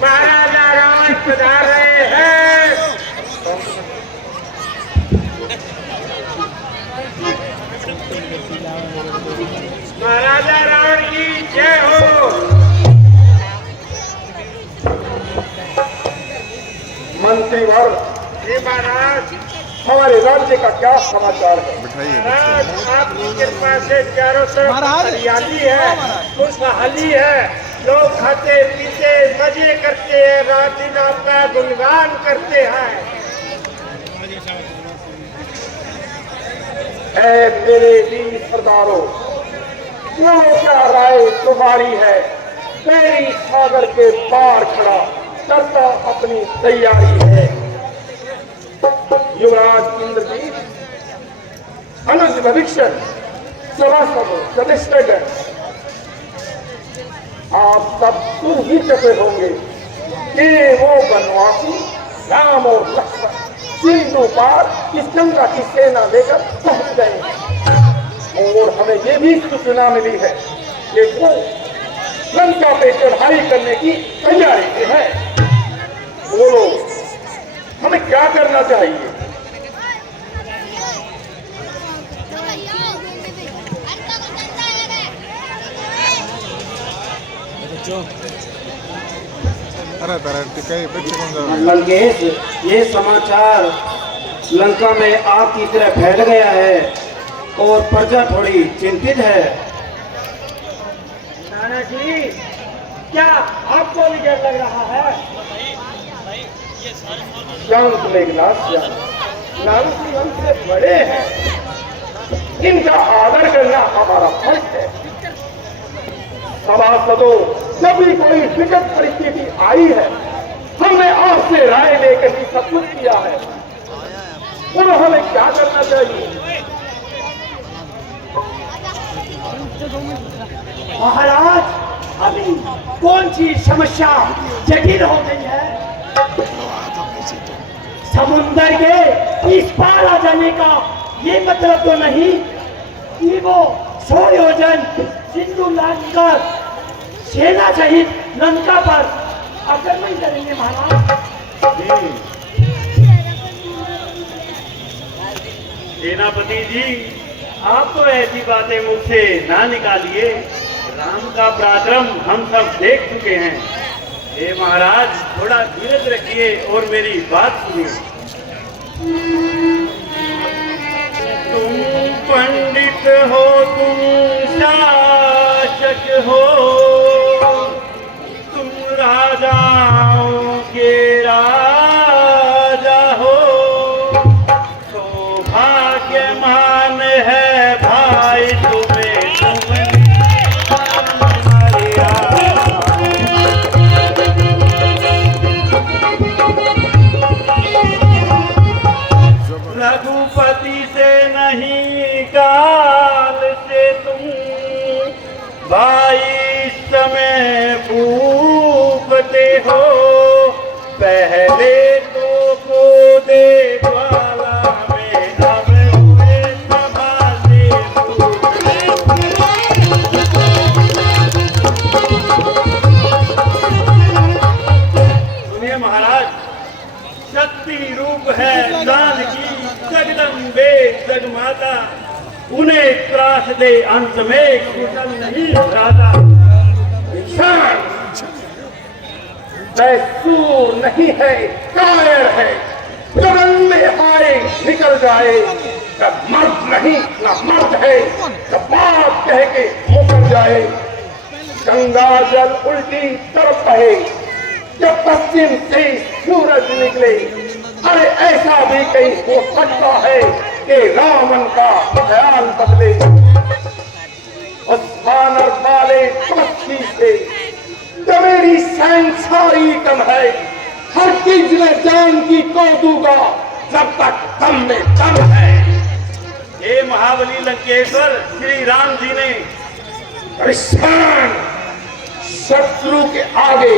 महाराजा राम पधार रहे हैं। महाराजा रावण की जय हो। मंत्रीवर, जी महाराज। हमारे राज्य का क्या समाचार है? महाराज आपकी कृपा से चारों तरफ हरियाली है, खुशहाली है। लोग खाते पीते मजे करते हैं, रात दिन आपका गुणगान करते हैं। ऐ मेरे वीर सरदारों, जो क्या राय तुम्हारी है? मेरी सागर के पार खड़ा करता अपनी तैयारी है। युवराज इंद्रजीत, अनुज भविष्य, सभासद सदस्यगण, आप सब सुन ही चुके होंगे कि वो बनवासी राम और लक्ष्मण सिंधु पार इस गंगा की सेना लेकर पहुंच गए हैं। और हमें ये भी सूचना मिली है कि वो लंका पे चढ़ाई करने की तैयारी में है। बोलो, हमें क्या करना चाहिए? लंकेश, ये समाचार लंका में आग की तरह फैल गया है और प्रजा थोड़ी चिंतित है। नाना जी, क्या आपको भी डर लग रहा है? शांत मेघनाथ, नारद हमसे बड़े हैं, इनका आदर करना हमारा फर्ज है। सभासदों, जब भी कोई विकट परिस्थिति आई है, हमने आपसे राय लेकर ही सब कुछ किया है। और हमें क्या करना चाहिए? महाराज, अभी कौन सी समस्या जटिल हो गई है? समुंदर के इस पार आ जाने का ये मतलब तो नहीं कि वो 100 योजन सिंधु लाकर सेना सहित लंका पर आक्रमण करेंगे। महाराज, सेनापति जी, आप तो ऐसी बातें मुख से ना निकालिए। राम का पराक्रम हम सब देख चुके हैं। हे महाराज, थोड़ा धीरज रखिए और मेरी बात सुनिए। तुम पंडित हो, तुम शासक हो, तुम राजाओं के राजा हो, सौभाग्यमान है भाई तुम्हें रघुपति से नहीं, काल से तुम भाई समय पूछते हो। पहले तो को दे ज्वाला में, अब हुए सभा से सुनिए महाराज, शक्ति रूप है दान की जगदम्बे जगमाता, उन्हें त्रास दे अंत में कुशल नहीं राजा। सूर नहीं है, कायर है, जगन में आए निकल जाए। जब मर्द नहीं ना मर्द है, जब बात कह के मुकर जाए। गंगा जल उल्टी तरफ बहे, जब पश्चिम से सूरज निकले। अरे ऐसा भी कहीं हो सकता है कि रावण का ख्याल बदले। उस वानर वाले पक्षी से जो मेरी सैन सारी कम है, हर चीज में जान की को दूंगा जब तक दम में दम है। हे महाबली लंकेश्वर, श्री राम जी ने शत्रु के आगे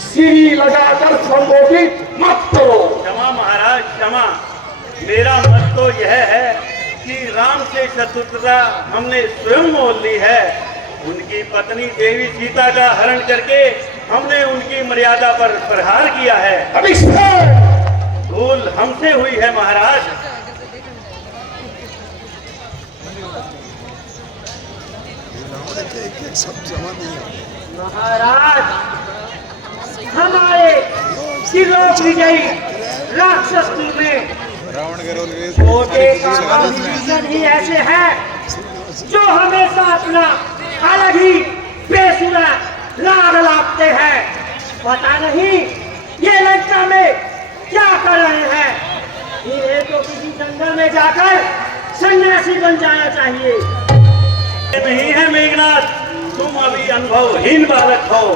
सिरी लगाकर संबोधित मत करो। क्षमा महाराज, क्षमा। मेरा मत तो यह है कि राम से शत्रुता हमने स्वयं मोल ली है। उनकी पत्नी देवी सीता का हरण करके हमने उनकी मर्यादा पर प्रहार किया है। अभिषेक भूल हमसे हुई है महाराज। महाराज, हमारे त्रिलोक विजयी राक्षस में छोटे विभीषण ही ऐसे हैं जो हमेशा अपना अलग ही बेसुरा राग लापते हैं। पता नहीं ये लंका में क्या कर रहे हैं। इन्हें तो किसी जंगल में जाकर सन्यासी बन जाना चाहिए। नहीं है मेघनाथ, तुम अभी अनुभवहीन बालक हो।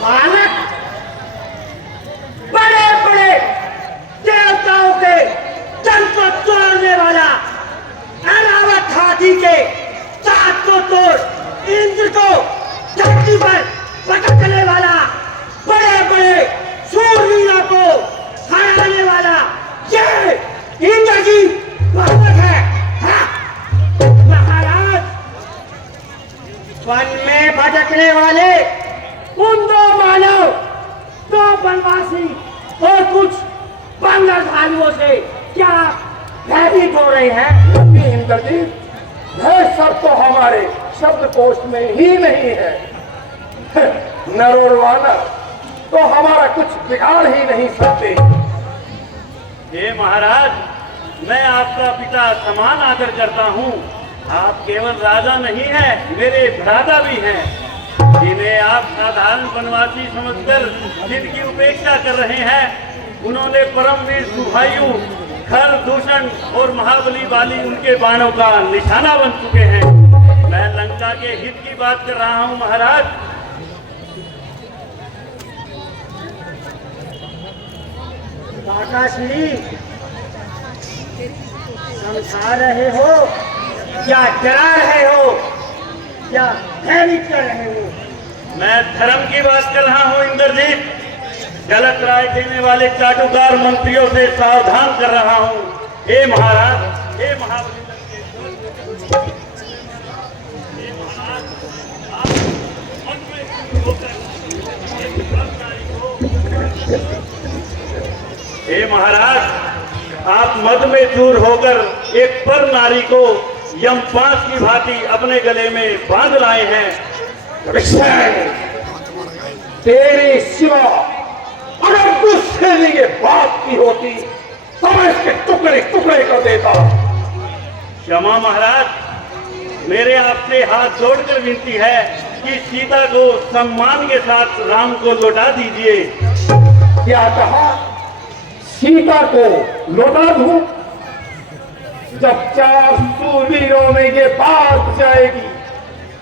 बालक? बड़े बड़े देवताओं के तन को तोड़ने वाला, अनावत हाथी के दांत को तोड़ इंद्र को धरती पर पटकने वाला, बड़े बड़े सूरवीरों को हराने वाला ये इंद्र की बालक है। हाँ? महाराज, वन में भटकने वाले उन दो मानव, दो बनवासी और कुछ बंगरधारियों से क्या भयभीत हो रहे हैं? इंद्रजीत, यह सब तो हमारे शब्दकोश में ही नहीं है। नर और वानर तो हमारा कुछ बिगाड़ ही नहीं सकते। हे महाराज, मैं आपका पिता समान आदर करता हूँ। आप केवल राजा नहीं हैं, मेरे भ्राता भी हैं। जिन्हें आप साधारण वनवासी समझकर जिनकी उपेक्षा कर रहे हैं, उन्होंने परमवीर सुहायु, खर दूषण और महाबली वाली उनके बाणों का निशाना बन चुके हैं। मैं लंका के हित की बात कर रहा हूँ महाराज। काकाश्री, समझा रहे हो या डरा रहे हो या भयभीत कर रहे हो? मैं धर्म की बात कर रहा हूँ इंद्रजीत। गलत राय देने वाले चाटुकार मंत्रियों से सावधान कर रहा हूँ। हे महाराज, हे महाबली, हे महाराज, आप मन में शुद्ध होकर एक ब्रह्म नारी को, हे महाराज, आप मद में चूर होकर एक पर नारी को यमपाश की भांति अपने गले में बांध लाए हैं। तेरे सिवा अगर दूसरे ने ये बात की होती तो मैं इसके टुकड़े टुकड़े कर देता। क्षमा महाराज, मेरे आपसे हाथ जोड़कर विनती है कि सीता को सम्मान के साथ राम को लौटा दीजिए। क्या कहा? सीता को लौटा दूं? जब 4 सूरवीरों में ये बात जाएगी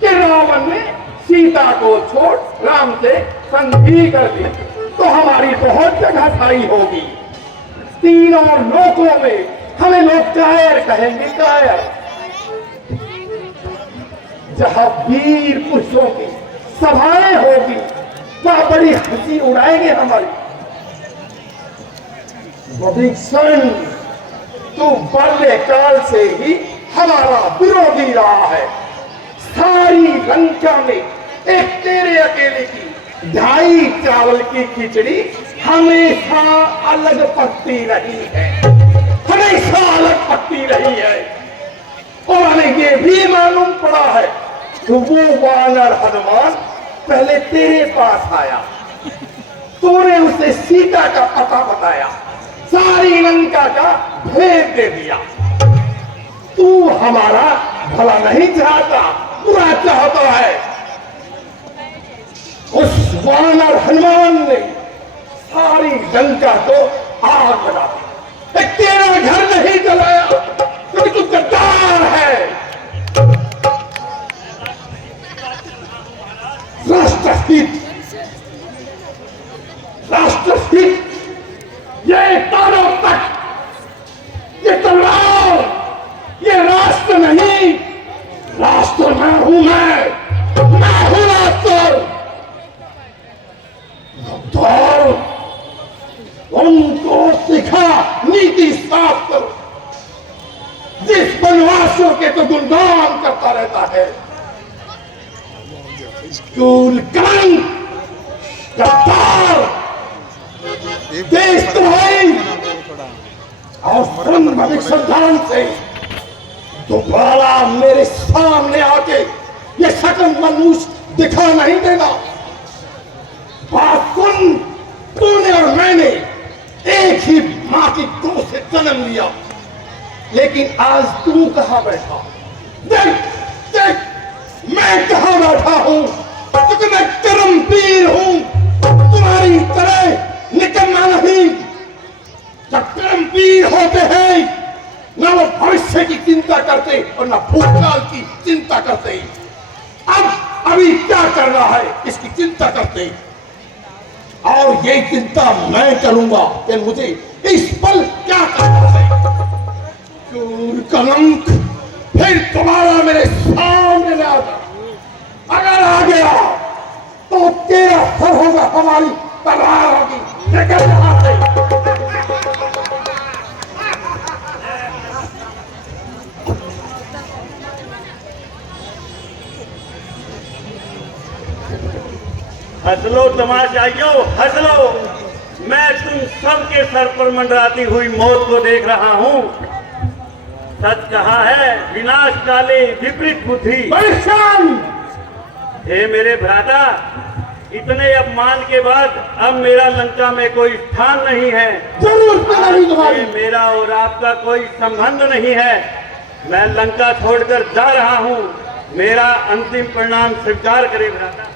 कि रावण ने सीता को छोड़ राम से संधि कर दी, तो हमारी बहुत जगह खाई होगी। तीनों लोकों में हमें लोग कायर कहेंगे, कायर। जहां वीर पुरुषों की सभाएं होगी, वहां बड़ी हंसी उड़ाएंगे हमारी। विभीषण, तू बाल्यकाल से ही हमारा विरोधी रहा है। सारी लंका में एक तेरे अकेले की 2.5 चावल की खिचड़ी हमेशा अलग पकती रही है, हमेशा अलग पकती रही है। और हमें ये भी मालूम पड़ा है कि वो वानर हनुमान पहले तेरे पास आया, तूने उसे सीता का पता बताया, सारी लंका का भेद दे दिया। तू हमारा भला नहीं चाहता, बुरा चाहता है। उस वानर हनुमान ने सारी लंका को आग लगा दी। तेरा घर नहीं जलाया क्योंकि तू गद्दार है। राष्ट्रहित, राष्ट्रहित, ये तारों तक, ये तलवार, ये राष्ट्र नहीं, राष्ट्र मैं हूं। मैं हूं राष्ट्र। गद्दार, उनको सिखा नीति शास्त्र, जिस बनवासियों के तो गुणगान करता रहता है। क्रूर कलंक, गद्दार, देशद्रोही और सुन भविष्यवाणी से दोबारा मेरे सामने आके ये शकल मनुष्य दिखा नहीं देना। बात सुन, तूने और मैंने एक ही मां की गोद से जन्म लिया, लेकिन आज तू कहां बैठा? देख देख, मैं कहां बैठा हूं, क्योंकि मैं कर्मवीर हूं, तुम्हारी तरह निकम्मा नहीं। जब कर्मवीर होते हैं न वो भविष्य की चिंता करते और न भूतकाल की चिंता करते। अब अभी क्या करना है इसकी चिंता करते, और ये चिंता मैं करूंगा कि मुझे इस पल क्या करना है। क्रूर कलंक फिर तुम्हारा मेरे सामने आ गया, अगर आ गया तो तेरा सर होगा, हमारी तलवार होगी। निकल यहां से। हंस लो तमाशाइयों, हंस लो। मैं तुम सबके सर पर मंडराती हुई मौत को देख रहा हूँ। सच कहा है, विनाश काले विपरीत बुद्धि। हे मेरे भ्राता, इतने अपमान के बाद अब मेरा लंका में कोई स्थान नहीं है। जरूर मेरा और आपका कोई संबंध नहीं है। मैं लंका छोड़कर जा रहा हूँ। मेरा अंतिम परिणाम स्वीकार करे भ्राता।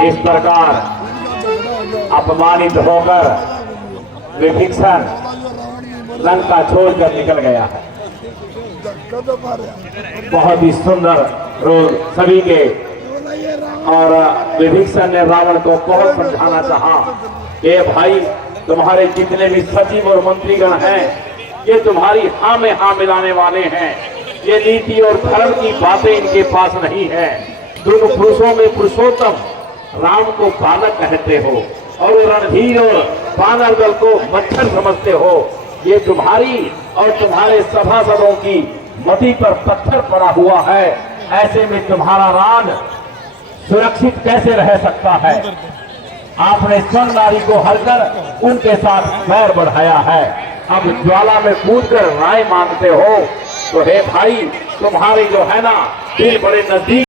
इस प्रकार अपमानित होकर विभीषण लंका छोड़कर निकल गया है। बहुत ही सुंदर रोल सभी के, और विभीषण ने रावण को बहुत समझाना चाहा कि भाई, तुम्हारे जितने भी सचिव और मंत्रीगण हैं, ये तुम्हारी हाँ में हाँ मिलाने वाले हैं। ये नीति और धर्म की बातें इनके पास नहीं है। दोनों पुरुषों में पुरुषोत्तम राम को बालक कहते हो, और रणधीर और वानर दल को मच्छर समझते हो। ये तुम्हारी और तुम्हारे सभासदों की मति पर पत्थर पड़ा हुआ है। ऐसे में तुम्हारा राज सुरक्षित कैसे रह सकता है? आपने स्वर्ण नारी को हरकर उनके साथ बैर बढ़ाया है। अब ज्वाला में कूदकर राय मांगते हो, तो हे भाई, तुम्हारे जो है ना दिल बड़े नजदीक